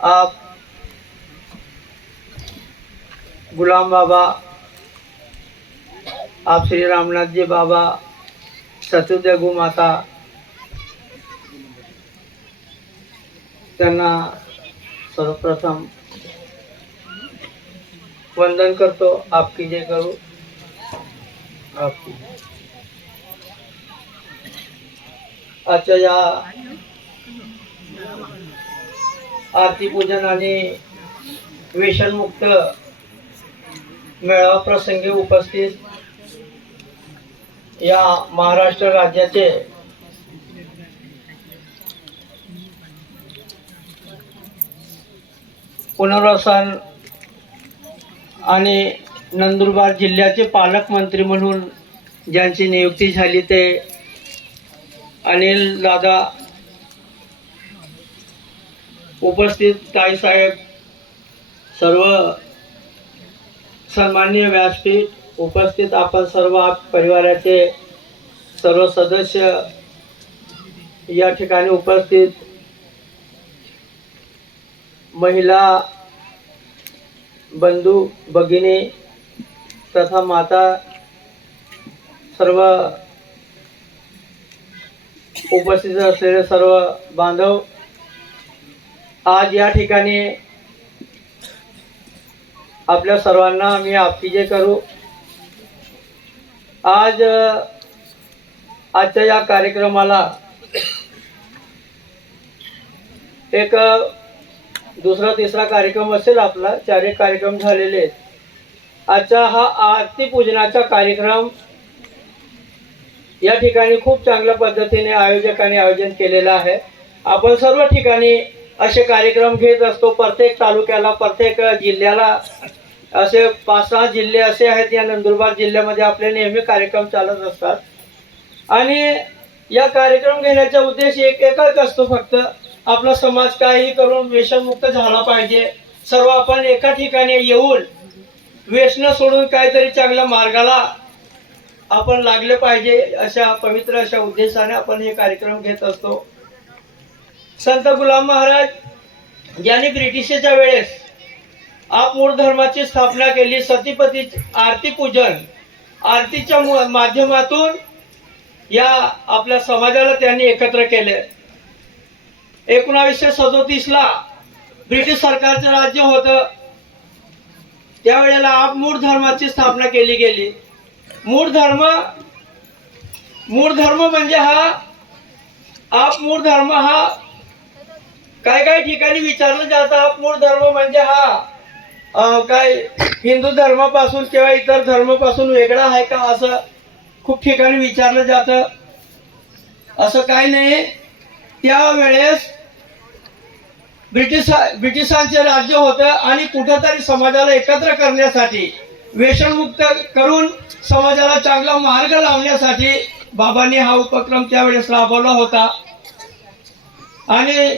आप गुलाम बाबा, आप श्री रामनाथ जी बाबा सतुद्या माता त्यांना सर्वप्रथम वंदन करतो, आपकी जय करू, आपकी अच्छा या आरती पूजन आणि व्यसनमुक्त मेळावा प्रसंगी उपस्थित या महाराष्ट्र राज्याचे पुनर्वसन आणि नंदुरबार जिल्ह्याचे पालकमंत्री म्हणून ज्यांची नियुक्ती झाली ते अनिल दादा उपस्थित ताईसाहेब सर्व सन्मान्य व्यासपीठ उपस्थित आपण सर्व परिवाराचे सर्व सदस्य या ठिकाणी उपस्थित. महिला बंधू भगिनी तथा माता सर्व उपस्थित असलेले सर्व बांधव आज या ठिकाणी आपल्या सर्वांना मी आपतीजे करू. आज आजच्या या कार्यक्रमाला एक दुसरा तिसरा कार्यक्रम असेल आपला चार एक कार्यक्रम झालेले आजचा हा आरती पूजनाचा कार्यक्रम या ठिकाणी खूप चांगल्या पद्धतीने आयोजकांनी आयोजन केलेलं आहे. आपण सर्व ठिकाणी असे कार्यक्रम घेत असतो. प्रत्येक तालुक्याला प्रत्येक जिल्ह्याला. असे पाच सहा जिल्हे असे आहेत. या नंदुरबार जिल्ह्यामध्ये आपले नेहमी कार्यक्रम चालत असतात. आणि या कार्यक्रम घेण्याचा उद्देश एक एकच असतो फक्त. आपला समाज काही करून व्यसनमुक्त झाला पाहिजे. सर्व आपण एका ठिकाणी येऊन व्यसन सोडून काहीतरी चांगल्या मार्गाला आपण लागले पाहिजे अशा पवित्र अशा उद्देशाने आपण हे कार्यक्रम घेत असतो. संत गुलाम महाराज यांनी ब्रिटिशच्या वेळेस आप मूळ धर्माची स्थापना केली. सतीपती आरती पूजन. आरतीच्या माध्यमातून या आपल्या समाजाला त्यांनी एकत्र केले. एकोणावीसशे सदोतीसला ब्रिटिश सरकारचं राज्य होतं. त्यावेळेला आप मूळ धर्माची स्थापना केली गेली. मूळ धर्म मूळ धर्म म्हणजे हा आप मूळ धर्म हा काय काय ठिकाणी विचारलं जातं मूळ धर्म म्हणजे हा काय हिंदू धर्मापासून किंवा इतर धर्मापासून वेगळा आहे का असं खूप ठिकाणी विचारलं जातं. असं काय नाही. त्यावेळेस ब्रिटिश ब्रिटिशांचे राज्य होतं आणि कुठंतरी समाजाला एकत्र करण्यासाठी व्यसनमुक्त करून समाजाला चांगला मार्ग लावण्यासाठी बाबांनी हा उपक्रम त्यावेळेस राबवला होता. आणि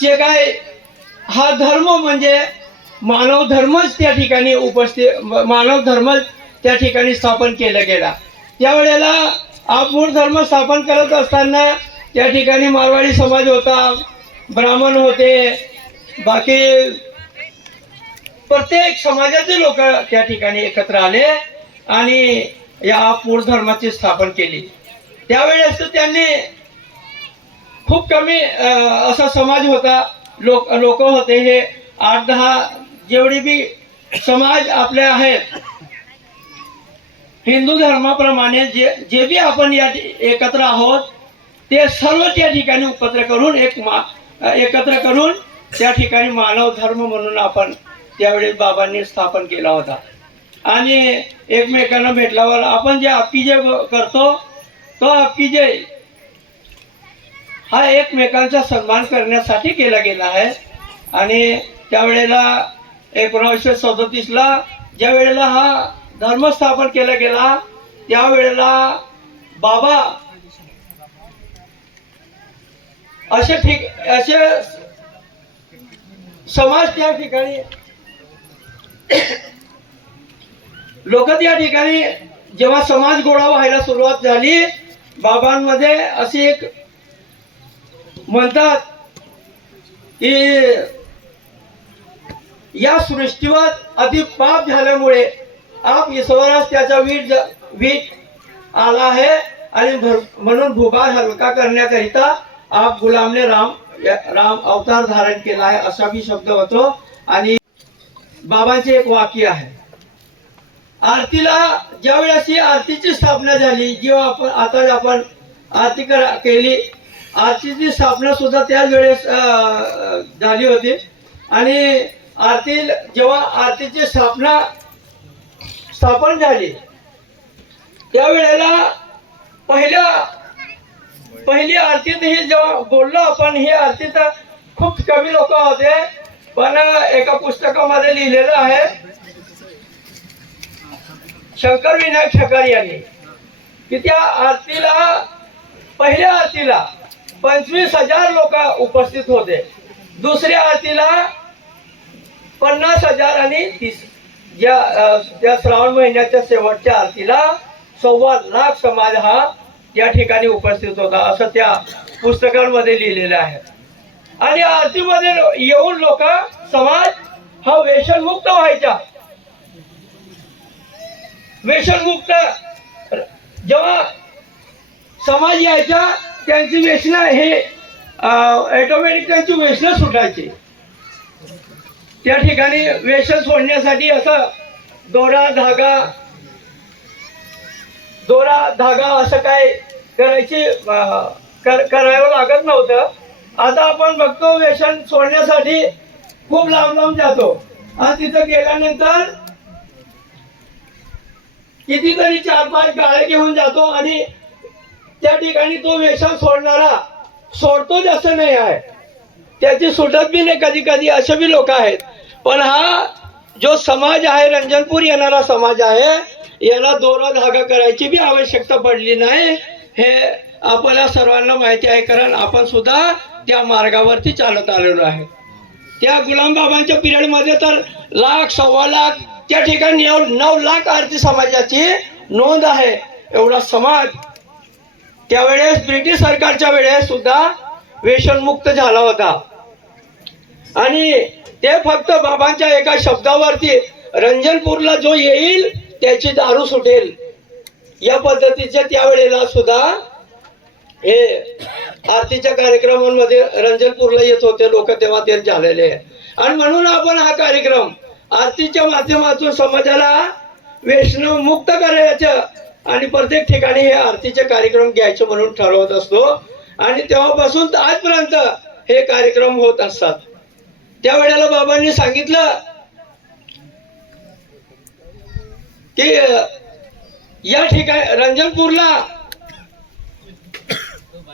जे काय हा धर्म म्हणजे मानव धर्मच त्या ठिकाणी उपस्थित मानव धर्म त्या ठिकाणी स्थापन केला गेला. त्यावेळेला आप मूळ धर्म स्थापन करत असताना त्या ठिकाणी मारवाडी समाज होता ब्राह्मण होते बाकी प्रत्येक समाजाचे लोक त्या ठिकाणी एकत्र आले आणि या आप मूळ धर्माची स्थापन केली. त्यावेळेस त्यांनी खूप कमी असा समाज होता. लोक लोक होते हे. आठ दहा जेवढी बी समाज आपले आहेत. हिंदू धर्माप्रमाणे जे जे बी आपण या एकत्र आहोत ते सर्व त्या ठिकाणी एकत्र करून एक मा एकत्र करून त्या ठिकाणी मानव धर्म म्हणून आपण त्यावेळी बाबांनी स्थापन केला होता. आणि एकमेकांना भेटल्यावर आपण जे अप्पीजे करतो तो अप्पीजे हा एकमेकांचा सन्मान करण्यासाठी केला गेला आहे. आणि त्यावेळेला एकोणावीसशे सदतीसला ज्या वेळेला हा धर्म स्थापन केला गेला त्यावेळेला बाबा असे ठीक असे समाज त्या ठिकाणी लोक त्या ठिकाणी जेव्हा समाज गोळा व्हायला सुरुवात झाली बाबांमध्ये अशी एक म्हणतात की या सृष्टीवर अति पाप झाल्यामुळे आप ईश्वरास त्याचा वीट वीट आला आहे आणि भर- म्हणून भूभार हलका करण्याकरिता आप गुलामने राम राम अवतार धारण केला आहे असा बी शब्द होतो. आणि बाबांचे एक वाक्य आहे. आरतीला ज्या वेळेस ही आरतीची स्थापना झाली जेव्हा आपण आता आपण आरती करा केली आरतीची स्थापना सुद्धा त्याच वेळेस झाली होती. आणि आरती जेव्हा आरतीची स्थापना स्थापन झाली त्यावेळेला पहिल्या पहिली आरतीत ही जेव्हा बोललो आपण ही आरती तर खूप कमी लोक होते पण एका पुस्तकामध्ये लिहिलेलं आहे शंकर विनायक शकर यांनी की त्या आरतीला पहिल्या आरतीला पंचवीस हजार लोक उपस्थित होते. दुसऱ्या आरतीला पन्नास हजार आणि तीस या त्या श्रावण महिन्याच्या शेवटच्या आरतीला सव्वा लाख समाज हा या ठिकाणी उपस्थित होता असं त्या पुस्तकांमध्ये लिहिलेलं आहे. आणि आरतीमध्ये येऊन लोक समाज हा व्यसनमुक्त व्हायचा. व्यसनमुक्त जेव्हा समाज यायचा त्यांची व्यसनं हे ऑटोमॅटिक त्यांची व्यसनं सुटायची. त्या ठिकाणी व्यसन सोडण्यासाठी असं दोरा धागा दोरा धागा असं काय करायची कर करावं लागत नव्हतं. आता आपण बघतो व्यसन सोडण्यासाठी खूप लांब लांब जातो. आणि तिथं गेल्यानंतर कितीतरी चार पाच गाळे घेऊन जातो आणि त्या ठिकाणी तो वेषा सोडणारा सोडतोच असं नाही आहे. त्याची सुटत बी नाही कधी कधी असे बी लोक आहेत. पण हा जो समाज आहे रंजनपूर येणारा समाज आहे याला दोरा धागा करायची बी आवश्यकता पडली नाही. हे आपल्या सर्वांना माहिती आहे कारण आपण सुद्धा त्या मार्गावरती चालत आलेलो आहे. त्या गुलाम बाबांच्या पिरियडमध्ये तर लाख सव्वा लाख त्या ठिकाणी नऊ लाख आरती समाजाची नोंद आहे. एवढा समाज त्यावेळेस ब्रिटिश सरकारच्या वेळेस सुद्धा व्यसनमुक्त झाला होता. आणि ते फक्त बाबांच्या एका शब्दावरती रंजनपूरला जो येईल त्याची दारू सुटेल. या पद्धतीचे त्यावेळेला सुद्धा हे आरतीच्या कार्यक्रमांमध्ये रंजनपूरला येत होते लोक तेव्हा ते झालेले. आणि म्हणून आपण हा कार्यक्रम आरतीच्या माध्यमातून समाजाला व्यसन मुक्त करायचं आणि प्रत्येक ठिकाणी हे आरतीचे कार्यक्रम घ्यायचे म्हणून ठरवत असतो. आणि तेव्हापासून आजपर्यंत हे कार्यक्रम होत असतात. त्यावेळेला बाबांनी सांगितलं की या ठिकाणी रंजनपूरला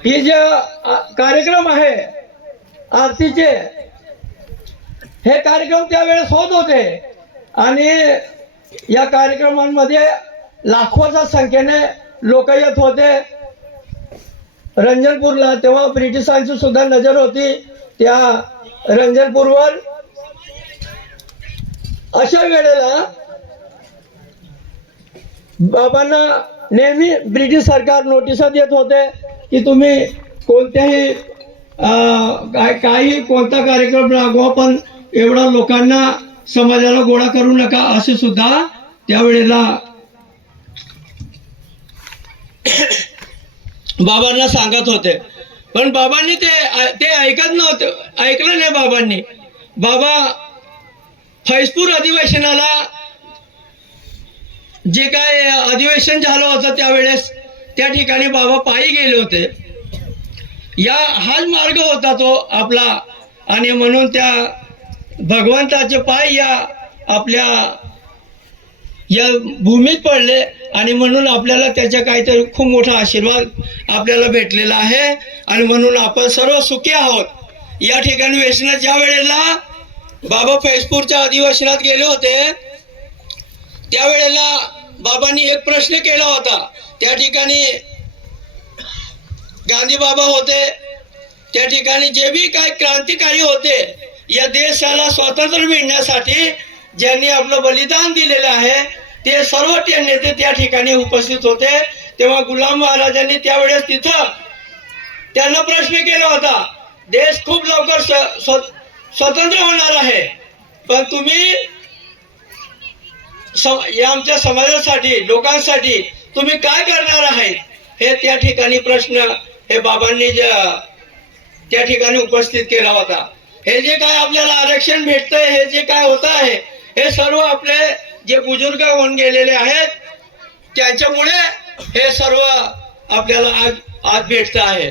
हे जे कार्यक्रम आहे आरतीचे हे कार्यक्रम त्यावेळेस होत होते. आणि या कार्यक्रमांमध्ये लाखोच्या संख्येने लोक येत होते. रंजनपूरला तेव्हा ब्रिटिशांची सुद्धा नजर होती. त्या रंजनपूरवर अशा वेळेला बाबांना नेहमी ब्रिटिश सरकार नोटिसा देत होते की तुम्ही कोणत्याही काय काही कोणता कार्यक्रम राबवा पण एवढा लोकांना समाजाला गोळा करू नका असे सुद्धा त्यावेळेला बाबांना सांगत होते. पण बाबांनी ते ते ऐकत नव्हते ऐकलं नाही बाबांनी. बाबा फैजपूर अधिवेशनाला जे काय अधिवेशन झालं होतं त्यावेळेस त्या ठिकाणी बाबा पायी गेले होते. या हाच मार्ग होता तो आपला. आणि म्हणून त्या भगवंताचे पाय या आपल्या या भूमीत पडले आणि म्हणून आपल्याला त्याचा काहीतरी खूप मोठा आशीर्वाद आपल्याला भेटलेला आहे. आणि म्हणून आपण सर्व सुखी आहोत. या ठिकाणी वेसनात ज्या वेळेला बाबा फैजपूरच्या अधिवेशनात गेले होते त्यावेळेला बाबांनी एक प्रश्न केला होता. त्या ठिकाणी गांधी बाबा होते. त्या ठिकाणी जे बी काय क्रांतिकारी होते या देशाला स्वातंत्र्य मिळण्यासाठी ज्यांनी आपलं बलिदान दिलेलं आहे ते सर्व ते नेते त्या ठिकाणी उपस्थित होते. तेव्हा गुलाम महाराजांनी त्यावेळेस तिथं त्यांना प्रश्न केला होता देश खूप लवकर स्वतंत्र होणार आहे पण तुम्ही सम- या आमच्या समाजासाठी लोकांसाठी तुम्ही काय करणार आहे? हे त्या ठिकाणी प्रश्न हे बाबांनी त्या ठिकाणी उपस्थित केला होता. हे जे काय आपल्याला आरक्षण भेटतंय हे जे काय होत आहे हे सर्व आपले जे बुजुर्ग होऊन गेलेले आहेत त्याच्यामुळे हे सर्व आपल्याला आज आज भेटत आहे.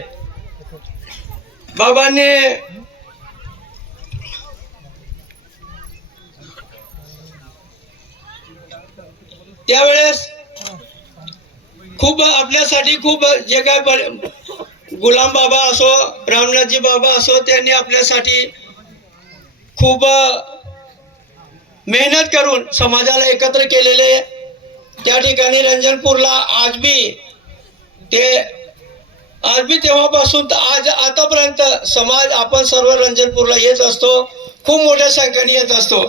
बाबांनी त्यावेळेस खूप आपल्यासाठी खूप जे काय पर- गुलाम बाबा असो रामनाथजी बाबा असो त्यांनी आपल्यासाठी खूप मेहनत करून समाजाला एकत्र केलेले त्या ठिकाणी रंजनपूरला आजबी ते आजबी तेव्हापासून तर आज आतापर्यंत समाज आपण सर्व रंजनपूरला येत असतो. खूप मोठ्या संख्येने येत असतो.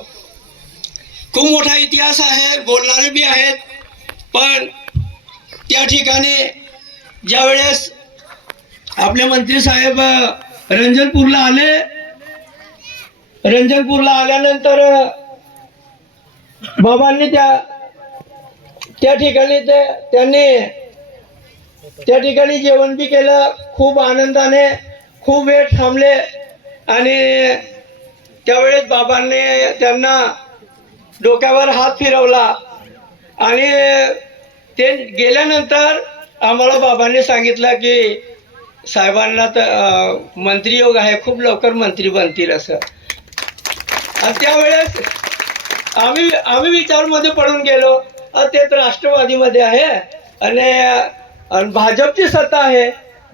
खूप मोठा इतिहास आहे बोलणारे बी आहेत. पण त्या ठिकाणी ज्यावेळेस आपले मंत्री साहेब रंजनपूरला आले रंजनपूरला आल्यानंतर बाबांनी त्या त्या ठिकाणी ते त्यांनी त्या ठिकाणी जेवण बी केलं खूप आनंदाने खूप वेळ थांबले आणि त्यावेळेस बाबांनी त्यांना डोक्यावर हात फिरवला. आणि ते गेल्यानंतर आम्हाला बाबांनी सांगितलं की साहेबांना तर मंत्रीयोग आहे खूप लवकर मंत्री बनतील असं. आणि त्यावेळेस आम्ही आम्ही विचारमध्ये पडून गेलो ते तर राष्ट्रवादीमध्ये आहे आणि भाजपची सत्ता आहे.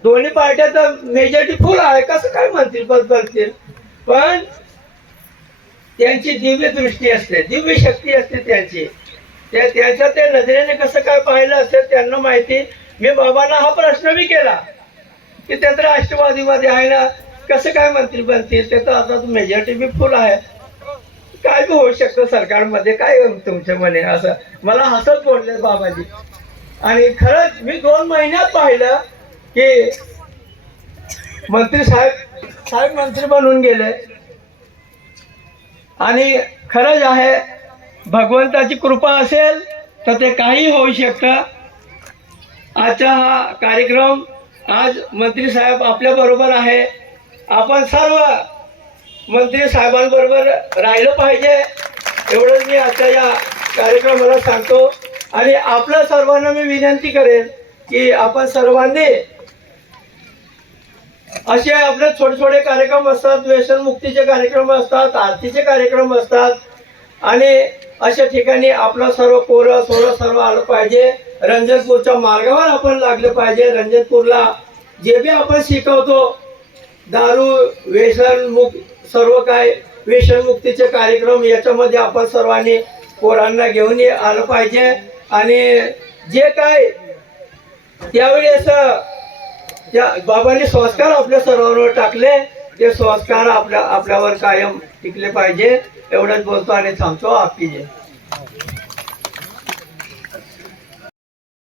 दोन्ही पार्ट्या तर मेजॉरिटी फुल आहे कसं काय मंत्रीपद बनतील पण त्यांची दिव्य दृष्टी असते दिव्य शक्ती असते त्यांची. त्या त्यांच्या त्या नजरेने कसं काय पाहिलं असेल त्यांना माहिती. मी बाबांना हा प्रश्न बी केला की त्यात तर राष्ट्रवादीमध्ये आहे ना कसं काय मंत्री बनतील? ते तर आता मेजॉरिटी बी फुल आहे. काय होऊ शकतं सरकारमध्ये? काय तुमच्या म्हणे असं? मला हसत बोलले बाबाजी. आणि खरंच मी दोन महिन्यात पाहिलं की मंत्री साहेब साहेब मंत्री बनून गेले. आणि खरंच आहे भगवंताची कृपा असेल तर ते काही होऊ शकतं. आजचा हा कार्यक्रम आज मंत्री साहेब आपल्या बरोबर आहे. आपण सर्व मंत्री साहेबांबरोबर राहिलं पाहिजे. एवढंच मी आता या कार्यक्रमाला सांगतो. आणि आपल्या सर्वांना मी विनंती करेन की आपण सर्वांनी असे आपले छोटे छोटे कार्यक्रम असतात व्यसनमुक्तीचे कार्यक्रम असतात आरतीचे कार्यक्रम असतात. आणि अशा ठिकाणी आपलं सर्व पोरं सोरं सर्व आलं पाहिजे. रंजनपूरच्या मार्गावर आपण लागलं पाहिजे. रंजनपूरला जे बी आपण शिकवतो दारू व्यसनमुक्त सर्व काय व्यसनमुक्तीचे कार्यक्रम याच्यामध्ये आपण सर्वांनी पोरांना घेऊन आलं पाहिजे. आणि जे काय त्यावेळेस त्या बाबांनी संस्कार आपल्या सर्वांवर टाकले ते संस्कार आपल्या आपल्यावर कायम टिकले पाहिजे. एवढंच बोलतो आणि थांबतो. आपली जे